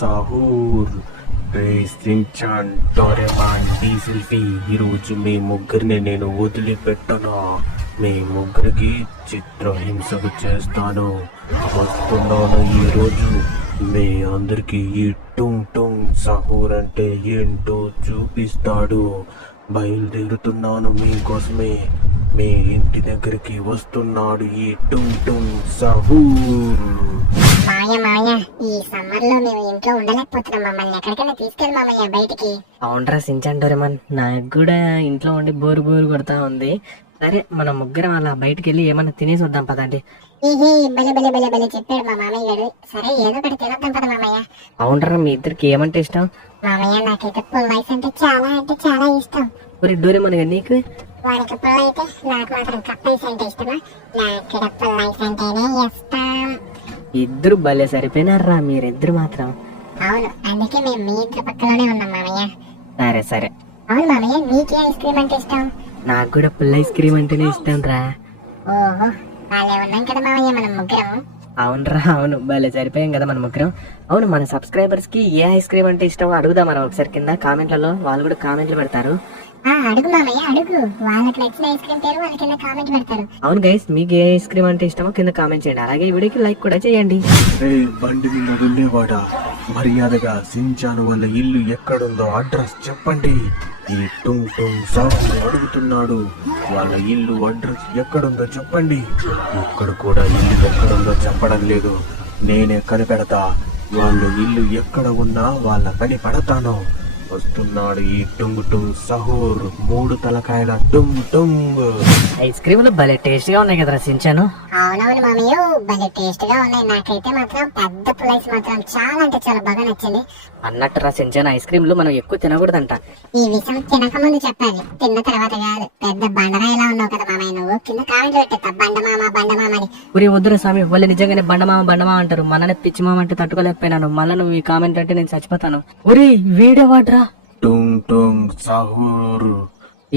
సహూర్ Shinchan Doraemon డీసిల్ఫీ ఈరోజు మీ ముగ్గురిని నేను వదిలిపెట్టను. మీ ముగ్గురికి చిత్రహింసకు చేస్తాను. వస్తున్నాను ఈరోజు మీ అందరికి ఈ టుంగ్ టుంగ్ సహూర్ అంటే ఏంటో చూపిస్తాడు. బయలుదేరుతున్నాను మీకోసమే. మీ ఇంటి దగ్గరికి వస్తున్నాడు ఈ టుంగ్ టుంగ్ సహూర్. మామయ్య ఈ సమ్మర్ లో మేము ఇంట్లో ఉండలేకపోతున్నాం. మమ్మల్ని ఎక్కడికైనా తీసుకెళ్ళి మామయ్య బయటికి. అవునరా సించాన్ డోరేమాన్, నాకు కూడా ఇంట్లో ఉండి బోరు కొడతా ఉంది. సరే మన ముగ్గురం అలా బయటికి వెళ్ళి ఏమన్నా తినేసి వద్దాం పదండి. బలే బలే బలే బలే చెప్పాడు మా మామయ్య గారు. సరే ఏదో ఒకటి తినొద్దాం పద మామయ్య. అవునరా మీ ఇద్దరికి ఏమంటే ఇష్టం? మామయ్య నాకైతే పుల్ రైస్ అంటే చాలా ఇష్టం. మరి డోరేమాన్ గారు నీకు? వాడికి పుల్ అయితే నాకు మాత్రం కప్ రైస్ అంటే ఇష్టమా? నాకు పుల్ రైస్ అంటేనే ఇష్టం. ఇద్దరు భలే సరిపోయినారా మీరిద్దరు మాత్రం. అవును, అందుకే మేము మీ ఇద్దరు పక్కలోనే ఉన్నాం మామయ్య. సరే సరే. అవును మామయ్య, నీకే ఐస్ క్రీమ్ అంటే ఇష్టం? నాకు కూడా పుల్ ఐస్ క్రీమ్ అంటేనే ఇష్టం రా. ఓహో, వాళ్ళే ఉన్నాం కదా మామయ్య మనం ముగ్గురం. అవునరా అవును, భలే సరిపోయాం కదా మన ముగ్గురం. అవును, మన సబ్స్క్రైబర్స్ కి ఏ ఐస్ క్రీమ్ అంటే ఇష్టమో అడుగుదాం మనం ఒకసారి కింద కామెంట్లలో. వాళ్ళు కూడా కామెంట్లు పెడతారు. అడుగు మామయ్య అడుగు. వాళ్ళకి నచ్చిన ఐస్ క్రీమ్ పేరు వాళ్ళ కింద కామెంట్ పెడతారు. అవును గైస్, మీకు ఏ ఐస్ క్రీమ్ అంటే ఇష్టమో కింద కామెంట్ చేయండి. అలాగే ఈ వీడియోకి లైక్ కూడా చేయండి. బండి మీద వెళ్ళేవాడా, మర్యాదగా సించాను వాళ్ళ ఇల్లు ఎక్కడుందో అడ్రస్ చెప్పండి. ఈ టుంగ్ టుంగ్ సహూర్ అడుగుతున్నాడు. వాళ్ళ ఇల్లు అడ్రస్ ఎక్కడుందో చెప్పండి. ఇక్కడ కూడా ఇల్లు ఎక్కడుందో చెప్పడం లేదు. నేనే కనిపెడతా. వాళ్ళ ఇల్లు ఎక్కడ ఉన్నా వాళ్ళ కనిపెడతాను. వస్తున్నాడు ఈ టుంగ్ టుంగ్ సహూర్. 3 తలకాయల టుంగ్ టుంగ్. ఐస్ క్రీములు భలే టేస్ట్ గా ఉన్నాయి కదా సించాను. అవునవును మామయ్య, భలే టేస్ట్ గా ఉన్నాయి. నాకైతే మాత్రం పెద్ద పులైస్ మాత్రం చాలా అంటే చాలా బాగా నచ్చింది. అన్నట్టు రా సించాను, ఐస్ క్రీములు మనం ఎక్కువ తినకూడదంట. ఈ విషయం తినక ముందు చెప్పాలి, తిన్న తర్వాత కాదు. పెద్ద బండరాయిలా ఉన్నావు కదా మామయ్య నువ్వు. కింద కామెంట్లు పెట్టేస్తా బండమామ అని. ఉరి వద్దురా స్వామి, వాళ్ళు నిజంగానే బండమామ అంటారు. మననే పిచ్చి మామ అంటే తట్టుకోలేకపోయినాను. మళ్ళీ నువ్వు ఈ కామెంట్ అంటే నేను చచ్చిపోతాను. ఉరి వీడియో వాడ్రా. టుంగ్ టుంగ్ సహూర్.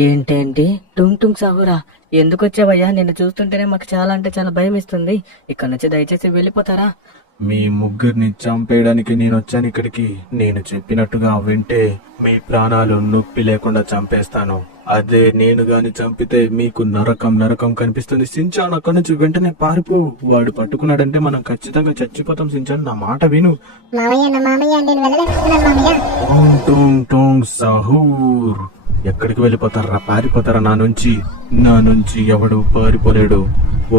ఏంటేంటి టుంగ్ టుంగ్ సహూరా? ఎందుకు వచ్చావయ్యా? నిన్ను చూస్తుంటేనే మాకు చాలా అంటే చాలా భయం ఇస్తుంది. ఇక్కడ నుంచి దయచేసి వెళ్ళిపోతారా? మీ ముగ్గురిని చంపేయడానికి నేను వచ్చాను ఇక్కడికి. నేను చెప్పినట్టుగా వింటే మీ ప్రాణాలు నొప్పి లేకుండా చంపేస్తాను. అదే నేను గాని చంపితే మీకు నరకం కనిపిస్తుంది. సించాన్ అక్కడి నుంచి వెంటనే పారిపో. వాడు పట్టుకున్నాడంటే మనం ఖచ్చితంగా చచ్చిపోతాం. సించాన్ నా మాట విను. టుంగ్ టుంగ్ టుంగ్ సహూర్. ఎక్కడికి వెళ్ళిపోతారా? పారిపోతారా నా నుంచి ఎవడు పారిపోలేడు.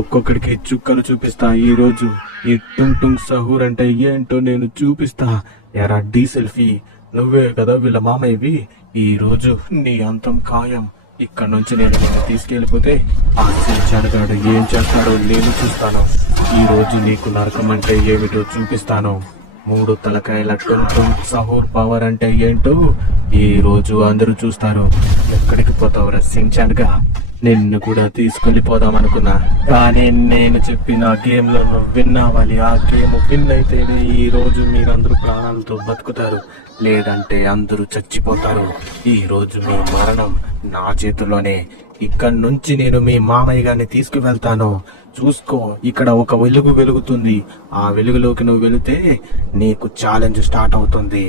ఒక్కొక్కడికి చుక్కలు చూపిస్తా ఈ రోజు. ఈ టుంగ్ టుంగ్ సహూర్ అంటే ఏంటో నేను చూపిస్తా. ఎరా డీసెల్ఫీ, నువ్వే కదా వీళ్ళ మామయ్యవి. ఈ రోజు నీ అంతం ఖాయం. ఇక్కడ నుంచి నేను నిన్ను తీసుకెళ్లిపోతే ఆ సించాన్ ఏం చేస్తాడో నేను చూస్తాను. ఈ రోజు నీకు నరకం అంటే ఏమిటో చూపిస్తాను. 3 తలకాయల టుంగ్ టుంగ్ సహూర్ పవర్ అంటే ఏంటో ఈ రోజు అందరూ చూస్తారు. ఎక్కడికి పోతావురా సించాన్ గా? నిన్ను కూడా తీసుకెళ్లిపోదాం అనుకున్నా, కానీ నేను చెప్పిన గేమ్ లో నువ్వు విన్ అవ్వాలి. ఆ గేమ్ విన్ అయితేనే ఈ రోజు మీరందరూ ప్రాణాలతో బతుకుతారు, లేదంటే అందరూ చచ్చిపోతారు. ఈ రోజు మీ మరణం నా చేతిలోనే. ఇక్కడ నుంచి నేను మీ మామయ్య గారిని తీసుకువెళ్తాను. చూసుకో, ఇక్కడ ఒక వెలుగు వెలుగుతుంది. ఆ వెలుగులోకి నువ్వు వెళితే నీకు ఛాలెంజ్ స్టార్ట్ అవుతుంది.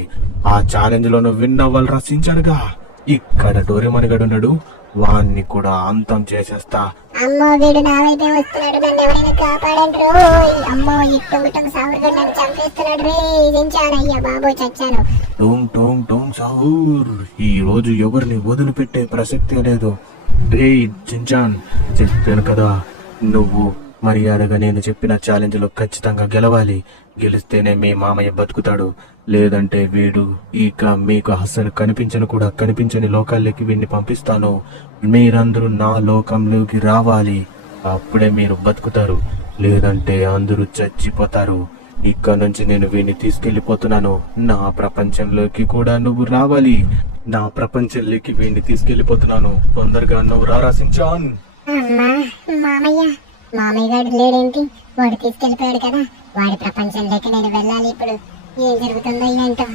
ఆ ఛాలెంజ్ లో నువ్వు విన్ అవ్వాలిరా సించాన్గా. ఇక్కడ డోరేమాన్ గడు ఉన్నాడు, వాణ్ణి కూడా అంతం చేసేస్తా. అమ్మో వీడు నా వైపే వస్తున్నాడు, నన్ను ఎవరైనా కాపాడండి. అమ్మో ఈ టుంగ్ టుంగ్ సహూర్ గడు నన్ను చంపేస్తున్నాడు రే. సించాన్ అయ్యా బాబోయ్ చచ్చాను. టుంగ్ టుంగ్ టుంగ్ సహూర్, ఈ రోజు ఎవరిని వదిలిపెట్టే ప్రసక్తే లేదు. రే సించాన్, చెప్పాను కదా, నువ్వు మర్యాదగా నేను చెప్పిన ఛాలెంజ్ లో ఖచ్చితంగా గెలవాలి. గెలిస్తేనే మీ మామయ్య బతుకుతాడు, లేదంటే వీడు ఇక మీకు అసలు కనిపించని లోకాల్లోకి వీడిని పంపిస్తాను. మీరందరూ నా లోకంలోకి రావాలి, అప్పుడే మీరు బతుకుతారు, లేదంటే అందరూ చచ్చిపోతారు. ఇక్కడ నుంచి నేను వీడిని తీసుకెళ్లిపోతున్నాను. నా ప్రపంచంలోకి కూడా నువ్వు రావాలి. నా ప్రపంచంలోకి వీడిని తీసుకెళ్లిపోతున్నాను. తొందరగా నువ్వు రారా సించాన్. మామయ్య గారు లేడేంటి? వాడు తీసుకెళ్లిపోయాడు కదా, వాడి ప్రపంచంలోకి నేను వెళ్ళాలి. ఇప్పుడు ఏం జరుగుతుందో ఏంటో.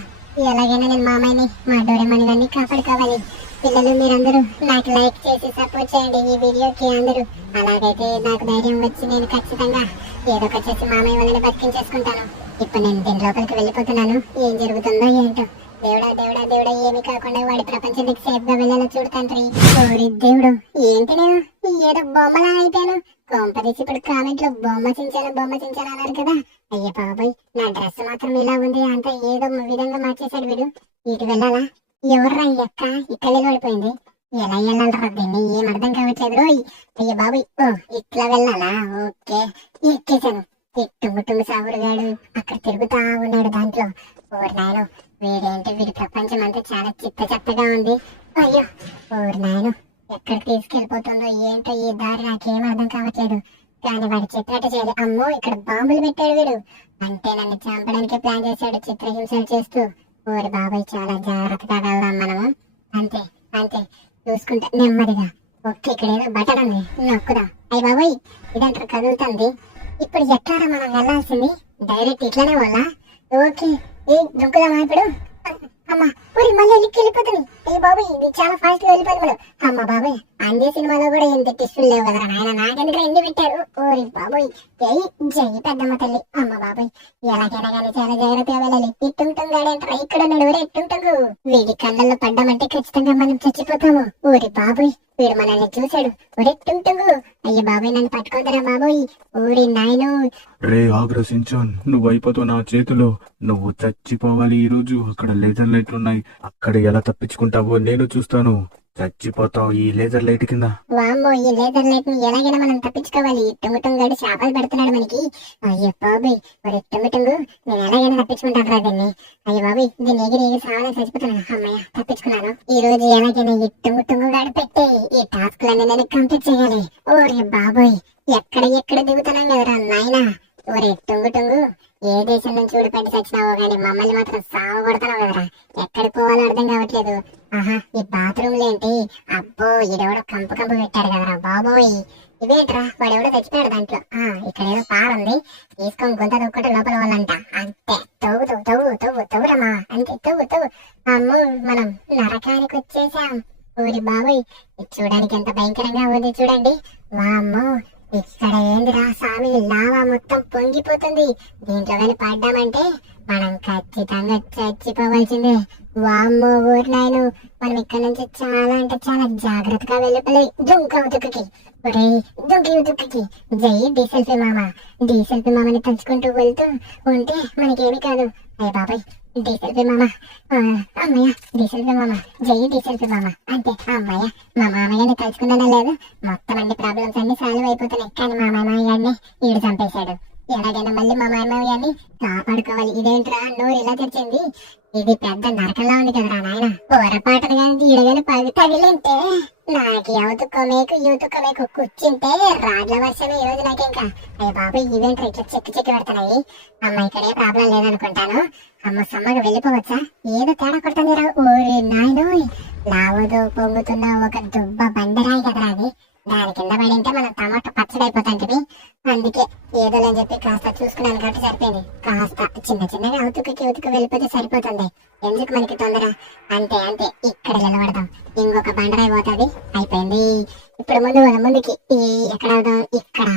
ఎలాగైనా నేను మామయ్యని, మా డోరేమాన్ గారిని కాపాడుకోవాలి. పిల్లలు మీరందరూ నాకు లైక్ చేసి సపోర్ట్ చేయండి ఈ వీడియోకి అందరూ. అలాగైతే నాకు ధైర్యం వచ్చి నేను ఖచ్చితంగా ఏదో ఒకటి చేసి మామయ్య వాళ్ళని బతికించేసుకుంటాను. ఇప్పుడు నేను దీని లోపలికి వెళ్ళిపోతున్నాను. ఏం జరుగుతుందో ఏంటో. దేవుడా దేవుడా దేవుడా, ఏమి కాకుండా వాడి ప్రపంచానికి సేఫ్ గా వెళ్ళాలో చూడు తండ్రి. ఓరి దేవుడు, ఏంటి నేను ఏదో బొమ్మలా అయిపోయాను. కొంపదీసి ఇప్పుడు కామెంట్ లో బొమ్మ చించాను అన్నారు కదా. అయ్యే బాబాయ్, నా డ్రెస్ మాత్రం ఇలా ఉంది, అంతా ఏదో విధంగా మార్చేశాడు వీడు. ఇటు వెళ్ళాలా? ఎవర్రా ఈ అక్క ఇక్కడ నిలబడిపోయింది? ఎలా వెళ్ళాలరా దీన్ని? ఏం అర్థం కావట్లేదు రోయ్. అయ్యే బాబాయ్, ఓ ఇట్లా వెళ్ళాలా? ఓకే, ఎక్కేశాను. టుంగు సాగుడుగాడు అక్కడ తిరుగుతా ఉన్నాడు దాంట్లో. ఓరి నాయను, వీడేంటి, వీడి ప్రపంచం అంతా చాలా చెత్తగా ఉంది. అయ్యో ఓరి నాయను, ఎక్కడ తీసుకెళ్లిపోతుందో ఏంటో ఈ దారి, నాకేం అర్థం కావట్లేదు. కానీ వాడు చెప్పినట్టు చేయాలి. అమ్మో, ఇక్కడ బాంబులు పెట్టాడు వీడు. అంటే నన్ను చంపడానికి ప్లాన్ చేశాడు, చిత్రహింసలు చేస్తూ. ఓరి బాబాయ్, చాలా జాగ్రత్తగా వెళ్దాం మనము. అంతే అంతే, చూసుకుంటా నెమ్మదిగా. ఓకే, ఇక్కడ ఏదో బటన్ ఉంది, నొక్కుదా. అయ్య బాబాయ్, ఇదంతా కదులుతుంది. ఇప్పుడు ఎట్లా మనం వెళ్ళాల్సింది? డైరెక్ట్ ఇట్లానే వల్ల. ఓకే, ఏ దుంకుదామా ఇప్పుడు? అమ్మా ఊరి మళ్ళీ వెళ్ళిపోతుంది. అయ్యి బాబాయ్, ఇది చాలా ఫాస్ట్ గా వెళ్ళిపోయింది మనం. అమ్మ బాబాయ్, అందే సినిమాలో కూడా ఎంత టిస్టులు లేవు కదరా నాయన, నాకెందుకు ఎండి పెట్టారు? ఓరి బాబాయ్, జై జై పెద్దమ్మ తల్లి. అమ్మ బాబాయ్, ఎలాగైనా కానీ చాలా జాగ్రత్తగా వెళ్ళాలి. ఇట్టుంటుంగాడంటారా ఇక్కడ ఉన్నాడు. ఊరే ఇట్టుంటుంగు, వీడి కళ్ళల్లో పడ్డామంటే ఖచ్చితంగా మనం చచ్చిపోతాము. ఊరి బాబాయ్, వీడు మనల్ని చూశాడు. ఊరే టుంటుంగు. అయ్య బాబాయ్, నన్ను పట్టుకోదరా బాబాయ్. ఊరి నాయను. రే ఆగ్రసించాన్, నువ్వు అయిపోతావు నా చేతిలో. నువ్వు చచ్చిపోవాలి ఈ రోజు. అక్కడ లేజర్ లైట్లు ఉన్నాయి, అక్కడ ఎలా తప్పించుకుంటావో నేను చూస్తాను. చచ్చిపోతావు ఈ లేజర్ లైట్ కింద. వామ్మో, ఈ లేజర్ లైట్ ని ఎలాగైనా మనం తప్పించుకోవాలి. టుంగుటుంగాడు శాపాలు పెడుతున్నాడు మనకి. అయ్యో బాబాయ్, మరి టుంగుటుంగు, నేను ఎలాగైనా తప్పించుకుంటాను రా దీన్ని. అయ్యో బాబాయ్, దీన్ని ఎగిరి సావాలని చచ్చిపోతున్నాను. అమ్మయ్య, తప్పించుకున్నాను. ఈ రోజు ఎలాగైనా ఈ టుంగుటుంగాడు పెట్టే ఈ టాస్క్ లన్నీ నేను కంప్లీట్ చేయాలి. ఓరే బాబాయ్, ఎక్కడ దిగుతున్నాం కదరా నాయనా. ఒరే టుంగు, ఏ దేశం నుంచి ఊడిపెట్టి చచ్చినావో గానీ మమ్మల్ని మాత్రం సాగు కొడతావు కదరా. ఎక్కడికి పోవాలో అర్థం కావట్లేదు. ఆహా, ఈ బాత్రూమ్ లేంటి? అబ్బో, ఇడెవడో కంపు పెట్టాడు కదరా బాబోయ్. ఇవేంట్రా, వాడెవడో తెచ్చిపోయాడు దాంట్లో. ఇక్కడ ఏదో పారుంది, తీసుకొని గొంత దొక్కుంటే లోపల వాళ్ళంట. అంతే, తవ్వురమ్మా, అంతే తవ్వు. అమ్మో, మనం నరకానికి వచ్చేసాం. ఊరి బాబోయ్, ఇది చూడడానికి ఎంత భయంకరంగా ఉంది చూడండి. వామ్మో, ఇక్కడ ఏందిరా స్వామి, లావా మొత్తం పొంగిపోతుంది. దీంట్లో కానీ పడ్డామంటే మనం ఖచ్చితంగా చచ్చిపోవాల్సిందే. వామ్మో ఊరి నాయను, మనం ఇక్కడ నుంచి చాలా అంటే చాలా జాగ్రత్తగా వెళ్ళిపోయి దుంకి జై డీసెల్ఫీ మామని తలుచుకుంటూ వెళ్తూ ఉంటే మనకేమి కాదు. అయ్య బాబాయ్, డీసెల్ఫీ మామ, అమ్మయ్య డీసెల్ఫీ మామ, జై డీసెల్ఫీ మామ. అంతే, అమ్మయ్య, మా మామయ్యని తలుచుకున్నానా లేదు, మొత్తం అన్ని ప్రాబ్లమ్స్ అన్ని సాల్వ్ అయిపోతున్నాయి. కానీ మా మామయ్యాన్ని ఈడు చంపేశాడు. ఎలాగైనా మళ్ళీ మా మామయ్యని కాపాడుకోవాలి. ఇదేంట్రా నోరు ఇలా తెచ్చింది? ఇది పెద్ద నరకంలా ఉంది కదరా నాయన. పొరపాటును కానీ ఈడగాని పగి తగిలింటే నాకు యూతుకోమేకు కూర్చుంటే రాడ్ల వర్షమే ఈ రోజు నాకింకా. అయ్య బాబు, ఈవెంట్ ఇట్లా చెక్కి పెడుతున్నాయి. అమ్మ, ఇక్కడే ప్రాబ్లం లేదనుకుంటాను. అమ్మ సమ్మగా వెళ్ళిపోవచ్చా? ఏదో తేడా కొడుతుంది రా. ఓరి నాయనోయ్, లావుదో పొంగుతున్న ఒక దుబ్బ బండరాయి కదరా అది. దాని కింద పడింటే మనం టమాటో పచ్చడైపోతాంటివి. అందుకే ఏదోలని చెప్పి కాస్త చూసుకున్నాను కాబట్టి సరిపోయింది. కాస్త చిన్నగా ఉతుకు వెళ్ళిపోతే సరిపోతుంది. ఎందుకు మనకి తొందర? అంతే, ఇక్కడ నిలబడదాం. ఇంకొక బండరాయి పోతుంది, అయిపోయింది. ఇప్పుడు ముందుకి ఎక్కడ అవుదాం? ఇక్కడ.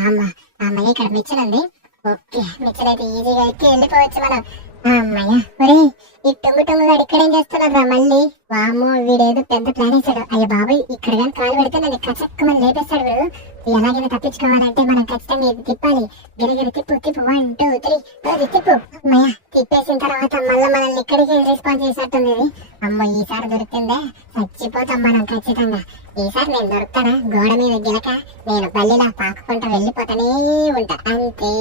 అమ్మయ్య, ఇక్కడ మిక్చర్ ఉంది. ఓకే, మిక్చర్ అయితే ఈజీగా ఎక్కి వెళ్ళిపోవచ్చు మనం. అమ్మయ్య, ఒరే ఈ టుంగుగాడు ఇక్కడేం చేస్తున్నారా మళ్ళీ? వామ్మో, వీడేదో పెద్ద ప్లాన్ వేసాడు. అయ్య బాబాయ్, ఇక్కడ కానీ కాలు పెడితే నన్ను కచక్కమని లేపేస్తాడు వీడు. ఎలాగైనా తప్పించుకోవాలంటే మనం ఖచ్చితంగా ఇది తిప్పాలి. గిరగిరి తిప్పు 1 2 3 తిప్పు. అమ్మయ్య, తిప్పేసిన తర్వాత మళ్ళీ మనల్ని ఇక్కడికి రెస్పాన్స్ చేసేట్టుంది. అమ్మో, ఈసారి దొరికిందే, చచ్చిపోతాం మనం ఖచ్చితంగా. ఈసారి నేను దొరుకుతానా? గోడ మీద గిలక నేను బల్లిలా పాకుకుంటా వెళ్ళిపోతానే ఉంటా. అంతే,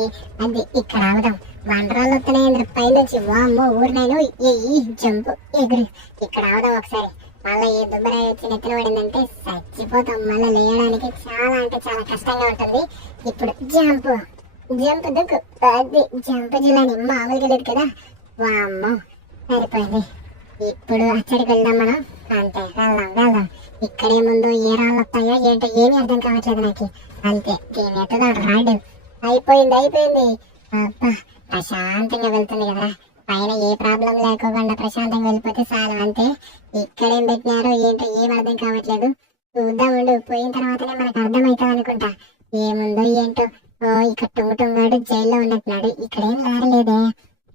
అది ఇక్కడ ఆవుదాం. బండరాళ్ళు వస్తున్నాయి పైనుంచి. వామ్మో ఊరినైనా జంపు ఎగురు. ఇక్కడ ఆవుదాం ఒకసారి. మళ్ళీ ఈ దుబ్బరాయి వచ్చి నెత్తిన పడిందంటే చచ్చిపోతాం. మళ్ళీ లేయడానికి చాలా అంటే చాలా కష్టంగా ఉంటుంది. ఇప్పుడు జంప్ దుక్కు. అది జంప్ జిల్లాని మామూలుగా లేదు కదా. వామ్మో, సరిపోయింది. ఇప్పుడు అచ్చడికి వెళ్దాం మనం. అంతే, వెళ్దాం. ఇక్కడే ముందు ఏ రాళ్ళు వస్తాయో ఏంటో ఏమీ అర్థం కావట్లేదు నాకు. అంతే, దీని ఎత్తుదా రాడు. అయిపోయింది. అబ్బా, ప్రశాంతంగా వెళ్తుంది కదరా. పైన ఏ ప్రాబ్లం లేకుండా ప్రశాంతంగా వెళ్ళిపోతే చాలు. అంతే, ఇక్కడేం పెట్టినారో ఏంటో ఏం అర్థం కావట్లేదు. చూద్దాం, పోయిన తర్వాతనే మనకు అర్థమవుతుంది అనుకుంటా ఏముందో ఏంటో. ఇక్కడ టుంగుగాడు జైల్లో ఉన్నట్టున్నాడు. ఇక్కడేం లారలేదే.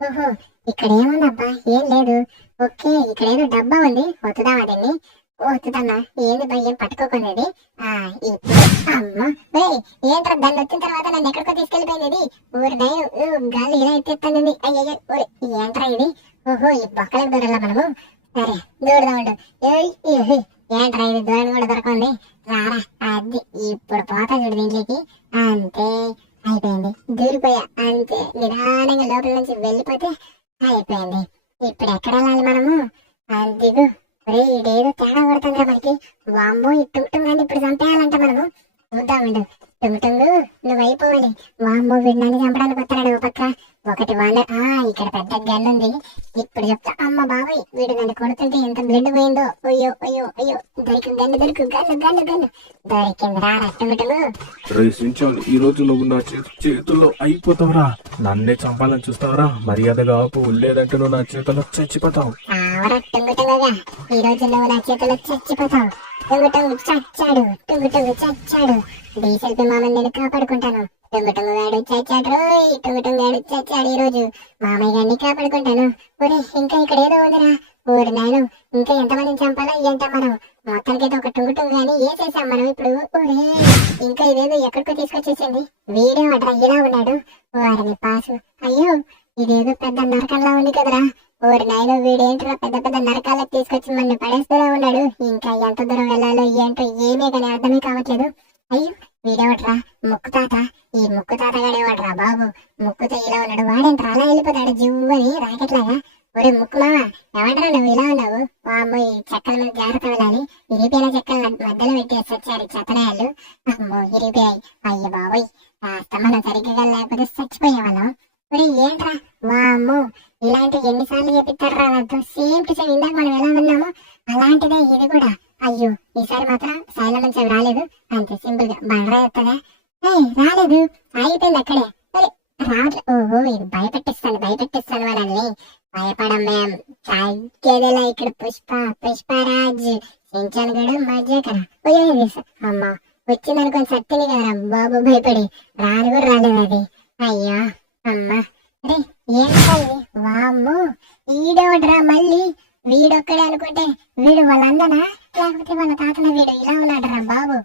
ఓహో, ఇక్కడ ఏముందబ్బా? ఏం లేదు. ఓకే, ఇక్కడ ఏదో డబ్బా ఉంది, ఒత్తుదామా దీన్ని? ఒత్తుదన్నా. ఏంది భయ్, ఏం పట్టుకోకునేది? ఇప్పుడు అమ్మా, ఏంట్రా దాన్ని వచ్చిన తర్వాత నన్ను ఎక్కడికో తీసుకెళ్లిపోయింది ఇది. ఊరి దయ్యం గాలి ఇలా ఎత్తేస్తుంది. అయ్యయ్యో, ఏంట్రా ఇది? ఓహో, ఈ బొక్కలకు దూరలా మనము. సరే దూరదామండు. ఏంట్రా ఇది? దూరం కూడా దొరకండి. రారా, అది ఇప్పుడు పోతా చూడు దీంట్లోకి. అంతే, అయిపోయింది. దూరిపోయా అంతే. నిదానంగా లోపల నుంచి వెళ్ళిపోతే అయిపోయింది. ఇప్పుడు ఎక్కడ వెళ్ళాలి మనము? అదిగు, ఇదేదో తేడా కొడుతుందిరా మనకి. వామ్మో, ఈ టుంగ్ అని ఇప్పుడు చంపేయాలంట మనము. చూద్దామండు. టుంగు నువ్వు అయిపోవాలి. వామ్మో, వీడు నన్ను చంపడానికి వస్తున్నాడు. ఓ పక్క ఒకటి వాళ్ళ ఇక్కడ పెద్ద గన్ ఉంది. ఇప్పుడు చెప్తా. అమ్మ బాబాయ్, వీడు నన్ను కొడుతుంటే ఎంత బ్లడ్ పోయిందో. అయ్యో అయ్యో అయ్యో, దొరికింది గన్ను, గన్ను దొరికింది. రారా టుంగు. రేసించాలి. ఈ రోజు నువ్వు నా చేతుల్లో అయిపోతావురా. నన్నే చంపాలని చూస్తావురా? మర్యాదగా ఆపు, లేదంటే నువ్వు నా చేతుల్లో చచ్చిపోతావు. ఆవరా టుంగుగా, ఈ రోజు నువ్వు నా చేతుల్లో చచ్చిపోతావు. టుంగు చచ్చాడు. డీసెల్ మామని నేను కాపాడుకుంటాను. టుంగు గాడు చచ్చాడు రోయ్. టుంగు గాడు చచ్చాడు. ఈ రోజు మామయ్య గారిని కాపాడుకుంటాను. ఒరే, ఇంకా ఇక్కడ ఏదో ఉందిరా. ఊరి నేను ఇంకా ఎంతమందిని చంపాలా ఏంట మనం? మొత్తానికైతే ఒక టుంగు గాని వేసేసాం మనం ఇప్పుడు. ఒరే, ఇంకా ఇదేదో ఎక్కడికో తీసుకొచ్చేసింది. వీడే అట్రా ఇలా ఉన్నాడు. వారిని పాసు. అయ్యో, ఇదేదో పెద్ద నరకంలా ఉంది కదరా. ఊరి నాయన, వీడేంట్రా పెద్ద పెద్ద నరకాలకు తీసుకొచ్చి మన పడేస్తూనే ఉన్నాడు. ఇంకా ఎంత దూరం వెళ్ళాలో ఏంటో ఏమీ కానీ అర్థమే కావట్లేదు. అయ్యో, వీడేవట్రా? ముక్కు తాత. ఈ ముక్కు తాత గాడేవాడ్రా బాబు? ముక్కుతో ఇలా ఉన్నాడు. వాడేంట్రా అలా వెళ్ళిపోతాడు జివ్వని రాకెట్ లాగా? ఒరే ముక్కు మామ, ఎవడ్రా నువ్వు ఇలా ఉన్నావు? అమ్మో, ఈ చెక్కల మీద జాగ్రత్త వెళ్ళాలి. ఇరిగిపోయిన చెక్కల మధ్యలో పెట్టేసి వచ్చారు చెత్తనాయాలు. అమ్మో, ఇరిగిపోయాయి. అయ్య బాబోయ్, మనం సరిగ్గా లేకపోతే చచ్చిపోయేవాళ్ళం. ఒరే ఏంట్రా? వామ్మో, ఇలాంటి ఎన్నిసార్లు చెప్పిస్తారా నాతో? సేమ్ టు సేమ్ ఇందాక మనం ఎలా ఉన్నామో అలాంటిదే ఇది కూడా. అయ్యో, ఈసారి మాత్రం శైలం నుంచి అవి రాలేదు. అంతే సింపుల్ గా బండరా ఎత్తగా రాలేదు. అయిపోయింది అక్కడే. రావట్లేదు. ఓహో, ఇది భయపెట్టిస్తాను మనల్ని. భయపడం మేం తగ్గేదిలా. ఇక్కడ పుష్పరాజ్ సించాన్ గడు మధ్యకర. అమ్మా, వచ్చిందనుకొని సత్తిని కదరా బాబు, భయపడి రాను కూడా రాలేదు అది. అయ్యో అమ్మా, అరే ఏంటి? వామ్మో, ఈడోడ్రా మళ్ళీ. వీడొక్కడే అనుకుంటే వీడు వాళ్ళందనా, లేకపోతే వాళ్ళ తాతన? వీడు ఇలా ఉన్నాడురా బాబు.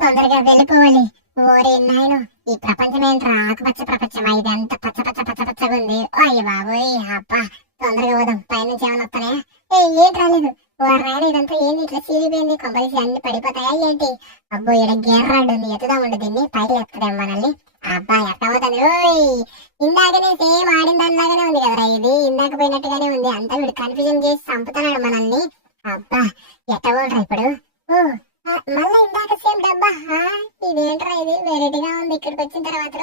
తొందరగా వెళ్ళిపోవాలి. ఓరే నాయన, ఈ ప్రపంచం ఏంట్రా? ఆకుపచ్చ ప్రపంచమా? ఇది అంత పచ్చగా ఉంది. అయ్య బాబోయ్, అబ్బా, తొందరగా పోదాం. పైనుంచి ఏమైనా వస్తాయా? ఏం రాలేదు. వారు నాయన, ఇదంతా ఏంది ఇట్లా సీరిపోయింది? కంపల్సీ అన్ని పడిపోతాయా ఏంటి? అబ్బో, ఇక్కడ గెర్రాడు ఉంది. ఎత్తుదాముండు దీన్ని. పైకి ఎత్తదేమో మనల్ని. అబ్బా, ఎట్టబోతుంది. ఓయ్, ఇందాకనే సేమ్ ఆడిన దానిలాగానే ఉంది కదరా ఇది. ఇందాక పోయినట్టుగానే ఉంది. అంతా వీడు కన్ఫ్యూజన్ చేసి చంపుతున్నాడు మనల్ని. అబ్బా, ఎట్టబోడ్రా ఇప్పుడు? ఓ, మళ్ళీ ఇందాక సేమ్ డబ్బా. ఇదేంట్రా ఇది? వెరైటీగా ఉంది. ఇక్కడికి వచ్చిన తర్వాత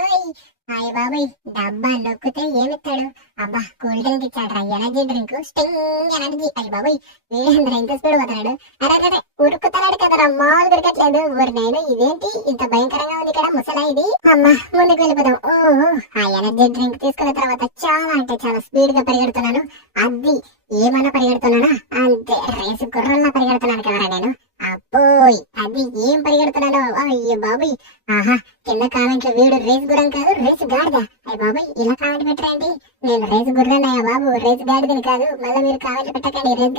హాయ్ బాబాయ్, డబ్బా నొక్కితే ఏమిస్తాడు? అబ్బా, కూల్ డ్రింక్ ఇచ్చాడు. Energy drink, sting energy. అయ్యి బాబాయ్, వీడేంద్ర ఇంత స్పీడ్ పోతున్నాడు? అరే ఉరుకుతున్నాడు కదరా, మామూలు దొరకట్లేదు. ఊరి నేను, ఇదేంటి ఇంత భయంకరంగా ఉంది ఇక్కడ? ముసలా ఇది. అమ్మా, ముందుకు వెళ్ళిపోదాం. ఓహో, ఆ ఎనర్జీ డ్రింక్ తీసుకున్న తర్వాత చాలా అంటే చాలా స్పీడ్ గా పరిగెడుతున్నాను. అది ఏమన్నా పరిగెడుతున్నానా? అంతే, రేసు గుర్రల్లా పరిగెడుతున్నాను కదరా నేను. అబ్బోయ్, అది ఏం పరిగెడుతున్నాడో. అయ్యో బాబాయ్, ఆహా, కింద కామెంట్లు వీడు రేసు గుర్రం కాదు రేసు గాడిద. అయ్య బాబాయ్, ఇలా కామెంట్ పెట్టరండి. నేను రేసు గుర్రనయ్యా బాబు, రేసు గాడిదని కాదు. మళ్ళీ మీరు కామెంట్లు పెట్టకండి రేసు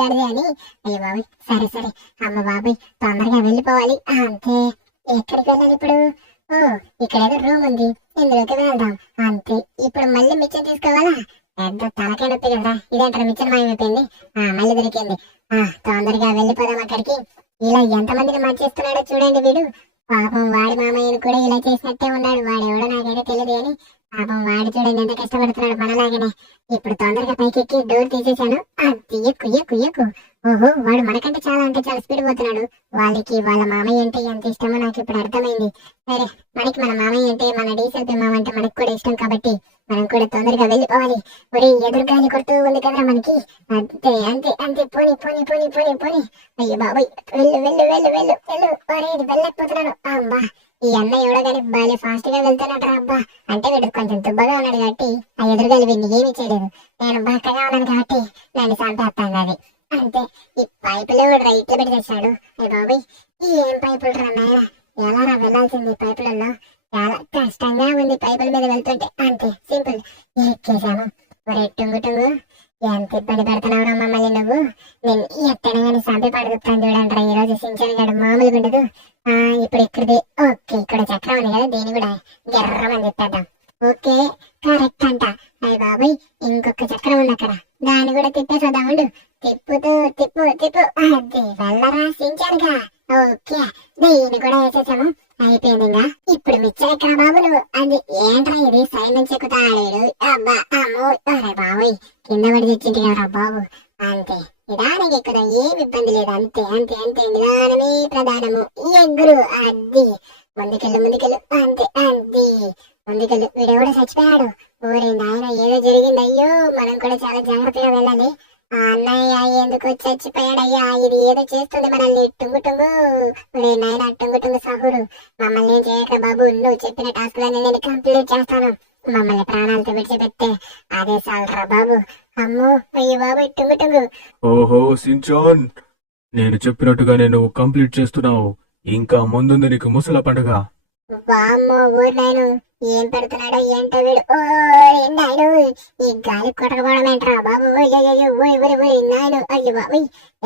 గాడిది అని. అయ్య బాబాయ్, సరే. అమ్మ బాబాయ్, తొందరగా వెళ్ళిపోవాలి. అంతే, ఎక్కడికి వెళ్ళాలి ఇప్పుడు? ఓ, ఇక్కడ ఏదో రూమ్ ఉంది, ఇందులోకి వెళ్దాం. అంతే, ఇప్పుడు మళ్ళీ మిచ్చన్ తీసుకోవాలా? పెద్ద తలకాయ నొప్పి కదరా. ఇదేంటారా మిచ్చన్ మాయమైపోయింది. మళ్ళీ దొరికింది. తొందరగా వెళ్ళిపోదాం అక్కడికి. ఇలా ఎంతమందిని మార్చేస్తున్నాడో చూడండి వీడు. పాపం వాడి మామయ్యను కూడా ఇలా చేసినట్టే ఉన్నాడు. వాడెవడో నాకైతే తెలియదు అని పాపం వాడు చూడండి ఎంత కష్టపడుతున్నాడు మనలాగానే. ఇప్పుడు తొందరగా పైకెక్కి డోర్ తీసేశాను. అది ఎక్కు. ఓహో, వాడు మనకంటే చాలా అంటే చాలా స్పీడ్ పోతున్నాడు. వాళ్ళకి వాళ్ళ మామయ్య అంటే ఎంత ఇష్టమో నాకు ఇప్పుడు అర్థమైంది. సరే, మనకి మన మామయ్య అంటే, మన డీసెల్పీ మామ అంటే మనకు కూడా ఇష్టం కాబట్టి మనం కూడా తొందరగా వెళ్ళిపోవాలి. ఒరే, ఎదురుగాలి కొడుతూ ఉంది కదా మనకి. అంతే, పోని. అయ్యో బాబాయ్, వెళ్ళు. ఒరే, ఇది వెళ్ళకపోతున్నాను. అబ్బా, ఈ అన్న ఎవడో గానీ బాగా ఫాస్ట్ గా వెళ్తున్నట్రా. అబ్బా, అంటే వీడు కొంచెం దుబ్బగా ఉన్నాడు కాబట్టి ఆ ఎదురుగాలి వీడిని ఏమీ చేయలేదు. నేను బక్కగా ఉన్నాను కాబట్టి నన్ను చంపేస్తాను అది. అంతే, ఈ పైపులో రైట్లో పెట్టి తెచ్చాడు. అయ్య బాబాయ్, ఈ ఏం పైపులు రా నాయన, ఎలా రా వెళ్లాల్సింది పైపులలో? చాలా కష్టంగా ఉంది పైపుల మీద వెళ్తుంటే. అంతే, సింపుల్, ఎక్కేసాము. ఒరే టుంగు టుంగు, ఎంత ఇబ్బంది పెడుతున్నావురా మమ్మల్ని నువ్వు. నేను ఎట్టనే కానీ సంపి పడుగుతాను చూడండి. ఈ రోజు సించన్ గడు మామూలుగా ఉండదు. ఇప్పుడు ఇక్కడిది ఓకే, ఇక్కడ చక్రం ఉంది కదా, దీన్ని కూడా గెర్రమని తిప్పేద్దాం. ఓకే కరెక్ట్ అంట. అయ్య బాబాయ్, ఇంకొక చక్రం ఉంది అక్కడ, దాన్ని కూడా తిప్పేసేద్దాం. ఉండు, తిప్పుతూ తిప్పు తిప్పు, అది వెళ్ళరా సించానుగా. ఓకే, దీన్ని కూడా వేసేసాము, అయిపోయింది. ఇంకా ఇప్పుడు మిచ్చర్ ఎక్కడ బాబు నువ్వు? అది ఏంట్రా ఇది సైడ్ నుంచి ఎక్కుతాడు. అబ్బా అమ్మో, అరే బాబోయ్, కింద పడి తెచ్చింటి కదా బాబు. అంతే, నిదానికి ఎక్కుదాం, ఏం ఇబ్బంది లేదు. అంతే అంతే అంతే, నిదానమే ప్రధానము. ఎగురు, అది ముందుకెళ్ళు ముందుకెళ్ళు, అంతే అది ముందుకెళ్ళు. వీడెవడో చచ్చిపోయాడు. ఓరే నాయన, ఏదో జరిగింది. అయ్యో, మనం కూడా చాలా జాగ్రత్తగా వెళ్ళాలి. ఆ అన్నయ్య ఎందుకు చచ్చిపోయాడయ్యా? ఇది ఏదో చేస్తుంది మనల్ని. టుంగు టుంగు, ఒరే నాయన టుంగు టుంగు సహూరు, మమ్మల్ని ఏం చేయక బాబు. నువ్వు చెప్పిన టాస్క్ లన్నీ నేను కంప్లీట్ చేస్తాను. మమ్మల్ని ప్రాణాలతో విడిచిపెట్టే అదే చాలరా బాబు. అమ్మో, అయ్యో బాబు, టుంగు టుంగు. ఓహో సించాన్, నేను చెప్పినట్టుగానే నువ్వు కంప్లీట్ చేస్తున్నావు. ఇంకా ముందుంది నీకు ముసల పండుగ. వామ్మో, ఊరు నాయను, ఏం పెడుతున్నాడో ఏంటో వీడు. ఓ నాయను, ఈ గాలి కొట్టకపోవడం ఏంట్రా బాబు? అయ్యో ఓయ్ ఓయ్ ఓయ్ నాయను, అయ్యో బాబు,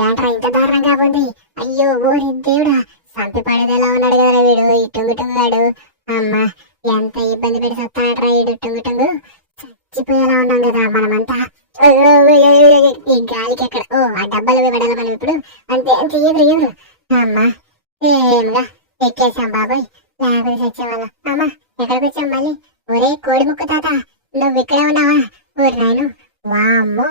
ఏంట్రా ఇంత దారుణంగా ఉంది? అయ్యో ఓరి దేవుడా, సంపి పడేదేలా ఉన్నాడు కదా వీడు, ఈ టుంగు టుంగుగాడు. అమ్మా, ఎంత ఇబ్బంది పెట్టి వస్తానట్రా వీడు టుంగు టుంగు. చచ్చిపోయేలా ఉన్నాం కదా మనమంతా. ఈ గాలికి ఎక్కడ, ఓ ఆ డబ్బాలు పడాలి మనం ఇప్పుడు. అంతే అంతే, ఎవరు ఎవరు? అమ్మా, ఏమిగా ఎక్కేసాం బాబాయ్, లేకపోతే చచ్చేవాళ్ళం. అమ్మా, ఎక్కడికి వచ్చాం మళ్ళీ? ఒరే కోడి ముక్కు తాత, నువ్వు ఇక్కడే ఉన్నావా? ఊరు నాయను, వామ్మో,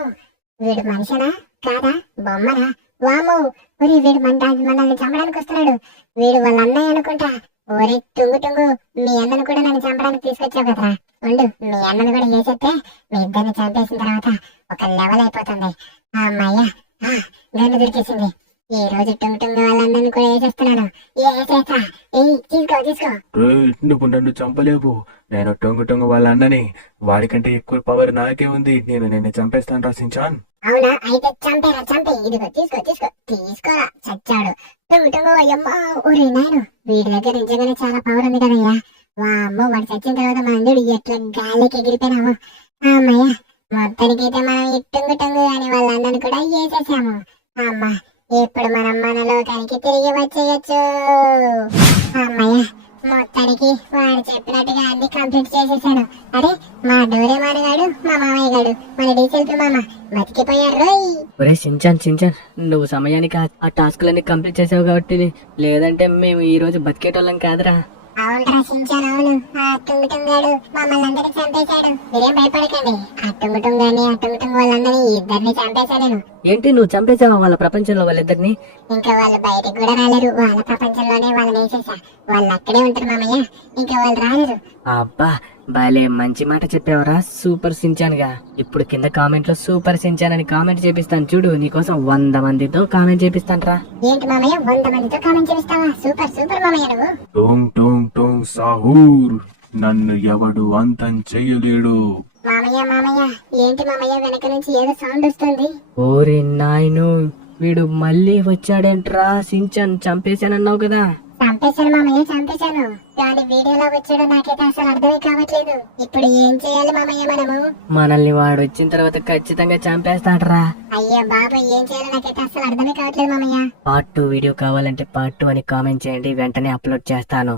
వీడు మనిషినా కాదా బొమ్మనా? వామ్మో, ఒరే వీడు మనల్ని చంపడానికి వస్తున్నాడు. వీడు వాళ్ళ అన్నయ్య అనుకుంటా. ఒరే టుంగు టుంగు, మీ అన్నను కూడా నన్ను చంపడానికి తీసుకొచ్చావు కదరా. ఉండు, మీ అన్నను కూడా చేసేస్తే మీ ఇద్దరిని చంపేసిన తర్వాత ఒక లెవెల్ అయిపోతుంది. అమ్మయ్య, గన్ను దొరికేసింది. ఈ రోజు టుంగు టుంగు వాళ్ళందరినీ కూడా వేసేస్తున్నాను. వేసేస్తా, తీసుకో తీసుకో. నువ్వు నన్ను చంపలేవు. నేను టొంగు టొంగు వాళ్ళ అన్నని. వాడికంటే ఎక్కువ పవర్ నాకే ఉంది. నేను నిన్ను చంపేస్తాను రా సించాన్. అవునా, అయితే చంపేరా చంపే. ఇదిగో తీసుకో తీసుకో తీసుకోరా. చచ్చాడు టుంగు టుంగు. అయ్యమ్మా, ఊరే నాయను, వీడి దగ్గర నిజంగానే చాలా పవర్ ఉంది కదయ్యా. వామ్మో, వాడు చచ్చిన తర్వాత మనం చూడు ఎట్లా గాలికి ఎగిరిపోయినాము. అమ్మయ్య, మొత్తానికైతే మనం ఈ టుంగు టుంగు అని వాళ్ళందరినీ కూడా వేసేసాము. అమ్మా, ఇప్పుడు మనం మన లోకానికి తిరిగి వచ్చేయచ్చు. అమ్మయ్య, మొత్తానికి వాడు చెప్పినట్టుగా అన్ని కంప్లీట్ చేసేసాను. అరే, మా డోరేమాన్ గాడు, మా మామయ్య గాడు, మన డీసెల్పి మామ బతికిపోయారు రోయ్. ఒరే సించాన్ సించాన్, నువ్వు సమయానికి ఆ టాస్క్లన్నీ కంప్లీట్ చేసావు కాబట్టి, లేదంటే మేము ఈ రోజు బతికేటోళ్ళం కాదురా. అవునరా సించాన్, అవును. ఆ టుంగు టుంగాడు మమ్మల్ని అందరినీ చంపేశాడు. మీరేం భయపడకండి, ఆ టుంగు టుంగాని ఆ టుంగు టుంగు వాళ్ళందరినీ ఇద్దరిని చంపేశాను నేను. ఏంటి, నువ్వు చంపేసావా వాళ్ళ ప్రపంచంలో వాళ్ళిద్దరిని? ఇంకా వాళ్ళు బయటికి కూడా రాలేరు. వాళ్ళ ప్రపంచంలోనే వాళ్ళని వేసేసా. వాళ్ళు అక్కడే ఉంటారు మామయ్య, ఇంకా వాళ్ళు రాలేరు. అబ్బా, భలే మంచి మాట చెప్పావరా, సూపర్ సించాన్ గా. ఇప్పుడు కింద కామెంట్ లో సూపర్ సించాన్ అని కామెంట్ చేపిస్తాను చూడు. నీకోసం 100 మందితో కామెంట్ చేపిస్తాను రా. ఏంటి మామయ్య, 100 మందితో కామెంట్ చేస్తావా? సూపర్ సూపర్ మామయ్య నువ్వు. టోంగ్ టోంగ్ టోంగ్ సాహూర్, నన్ను ఎవడు అంతం చెయ్యలేడు. మామయ్య మామయ్య, ఏంటి మామయ్య, వెనక నుంచి ఏదో సౌండ్ వస్తుంది. ఓరి నాయను, వీడు మళ్ళీ వచ్చాడేంట్రా? సించాన్ చంపేశానన్నావు కదా. చంపేశాను మామయ్య, చంపేశాను. కానీ వీడియోలో వచ్చాడో నాకైతే అసలు అర్థమే కావట్లేదు. ఇప్పుడు ఏం చేయాలి మామయ్య మనము? మనల్ని వాడు వచ్చిన తర్వాత ఖచ్చితంగా చంపేస్తాడ్రా. అయ్యో బాబా, ఏం చేయాలో నాకైతే అసలు అర్థమే కావట్లేదు మామయ్య. పార్ట్ 2 వీడియో కావాలంటే పార్ట్ 2 అని కామెంట్ చేయండి, వెంటనే అప్లోడ్ చేస్తాను.